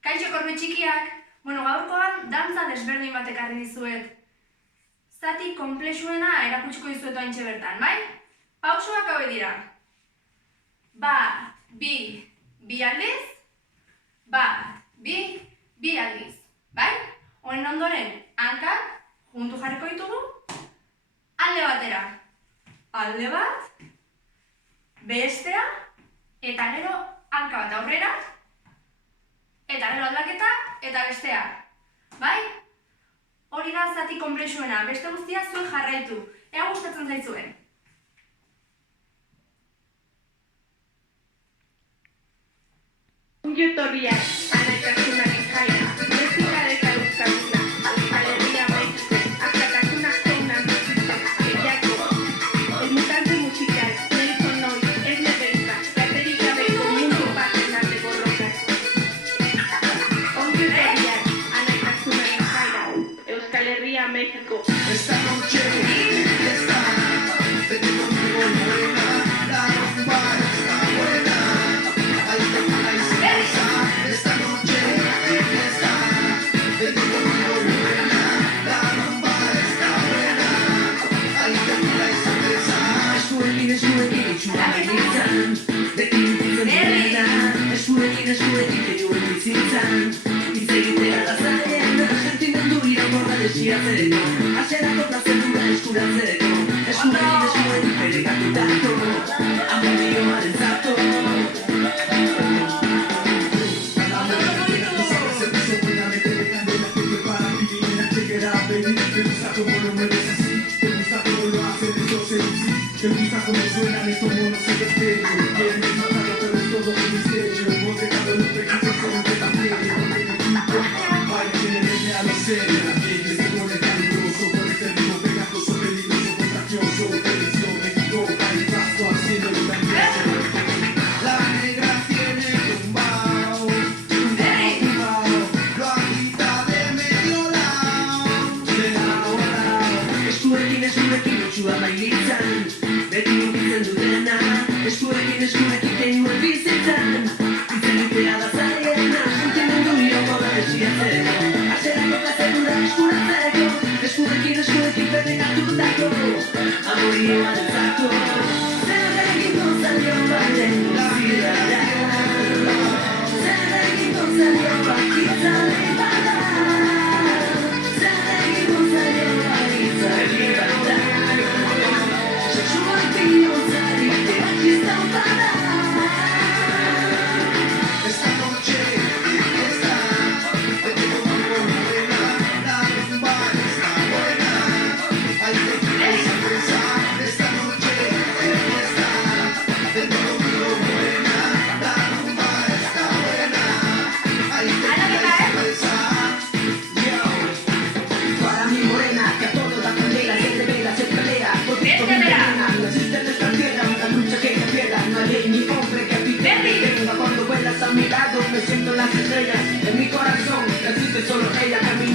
Kaixo korbe txikiak, gaurkoan dantza desberdin bat ekarri dizuet. Zati konplexuena erakutsiko dizuet ointxe bertan, bai? Pausoak hauek dira. Bat, bi, bi aldiz. Bat, bi, bi aldiz, bai? Honen ondoren, hankak juntu jarriko ditugu. Alde batera. Alde bat, bestea, eta gero hanka bat aurrera, eta gero aldaketa, eta bestea. Bai? Hori da zati konplexuena, beste guztia zuek jarraitu. Ea gustatzen zaizuen. Ongi etorriak, anaitasunaren jaia, destinadeka euskalduna, Euskal Herria maite, askatasunak zeunan bizitzen, gehiago. El mutante musical, Nelson Noy, ez nebelka, baterik gabeko mundu baten arte borrokak. Ongi etorriak, anaitasunaren jaia, Euskal Herria México. Esta noche está, vete conmigo buena, la rumba está buena, hay tequila y cerveza. Esta noche está, vete conmigo buena, la rumba está buena, hay tequila y cerveza. Eskuekin, txua bailitzan, beti ikutzen duena, eskuekin, teioen bizitzan, hitz egitea da zailena, sentimendu irakorra desiatzeko, hasierako plazerura eskuratzeko, eskuekin perekatutako, amodioaren zato. Te gusta como lo mueves así, te gusta como lo haces, eso se dice. Te gusta como suenan estos monos en estéreo. Quieres matarlo, pero es todo un misterio. Hemos dejado los prejuicios con de la serie. Porque el equipo vaya, tiene leña a lo serio. La piel se pone caluroso por este ritmo pegajoso, peligroso, contagioso. Televisión, México, país vasco, haciendo lo grandioso. La negra tiene tumbao, lo agita de medio lado. Eskuekin, txua bailitzan, beti ukitzen dutena, eskuekin teioen bizitzan, hitz egitea da zailena, sentimendu irakorra desiatzeko, hasierako plazerura eskuratzeko, eskuekin perekatutako, amodioaren zato. Zer egingo zaio baten guztiara, zer egingo zaio bakitzari bada, zer egingo zaio bakitzari bada, sexuak bihontzari erakizan bada. Esta noche está, vete conmigo buena, la rumba está buena, hay tequila y cerveza. Esta noche está, vete conmigo buena, la rumba está buena, hay tequila y cerveza. Para mi morena, que a todo da candela, se revela, se pelea, por ti por mi pena. No existe en esta tierra una lucha que no pierda, no hay ley ni hombre que a ti te detenga. Cuando vuelas a mi lado, me siento las estrellas, en mi corazón existe solo ella, camina.